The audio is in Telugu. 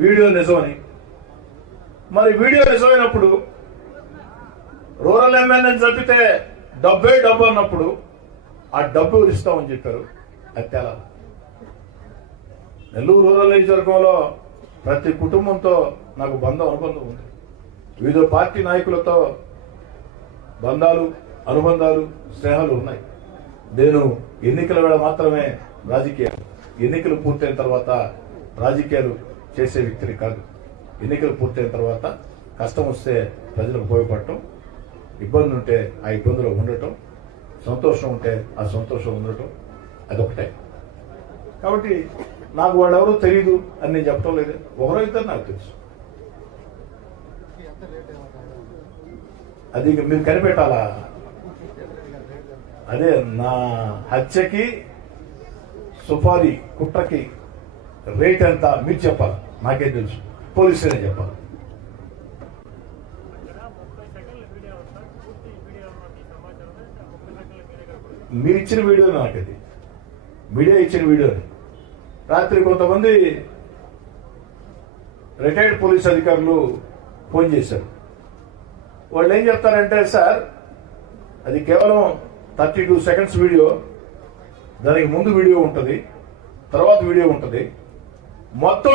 వీడియో నిజమని. మరి వీడియో నిజమైనప్పుడు రూరల్ ఎమ్మెల్యేని చంపితే డబ్బు అన్నప్పుడు ఆ డబ్బు ఇస్తామని చెప్పారు. అది తెల నెల్లూరు రూరల్ నియోజకవర్గంలో ప్రతి కుటుంబంతో నాకు అనుబంధం ఉంది. వివిధ పార్టీ నాయకులతో బంధాలు, అనుబంధాలు, స్నేహాలు ఉన్నాయి. నేను ఎన్నికల వేళ మాత్రమే రాజకీయాలు, ఎన్నికలు పూర్తయిన తర్వాత రాజకీయాలు చేసే వ్యక్తిని కాదు. ఎన్నికలు పూర్తయిన తర్వాత కష్టం వస్తే ప్రజలకు ఉపయోగపడటం, ఇబ్బంది ఉంటే ఆ ఇబ్బందులు ఉండటం, సంతోషం ఉంటే ఆ సంతోషం ఉండటం, అదొకటే. కాబట్టి నాకు వాళ్ళెవరూ తెలియదు అని నేను చెప్పడం లేదు. ఒకరో ఇద్దరు నాకు తెలుసు. అది మీరు కనిపెట్టాలా? అదే నా హత్యకి సుపారీ కుట్రకి రేట్ ఎంత మీరు చెప్పాలి, నాకేం తెలుసు, పోలీసులే చెప్పాలి. మీరు ఇచ్చిన వీడియో నాకు, అది మీడియా ఇచ్చిన వీడియోని రాత్రి కొంతమంది రిటైర్డ్ పోలీస్ అధికారులు ఫోన్ చేశారు. వాళ్ళు ఏం చెప్తారంటే, సార్ అది కేవలం 32 సెకండ్స్ వీడియో, దానికి ముందు వీడియో ఉంటుంది, తర్వాత వీడియో ఉంటుంది, మొత్తం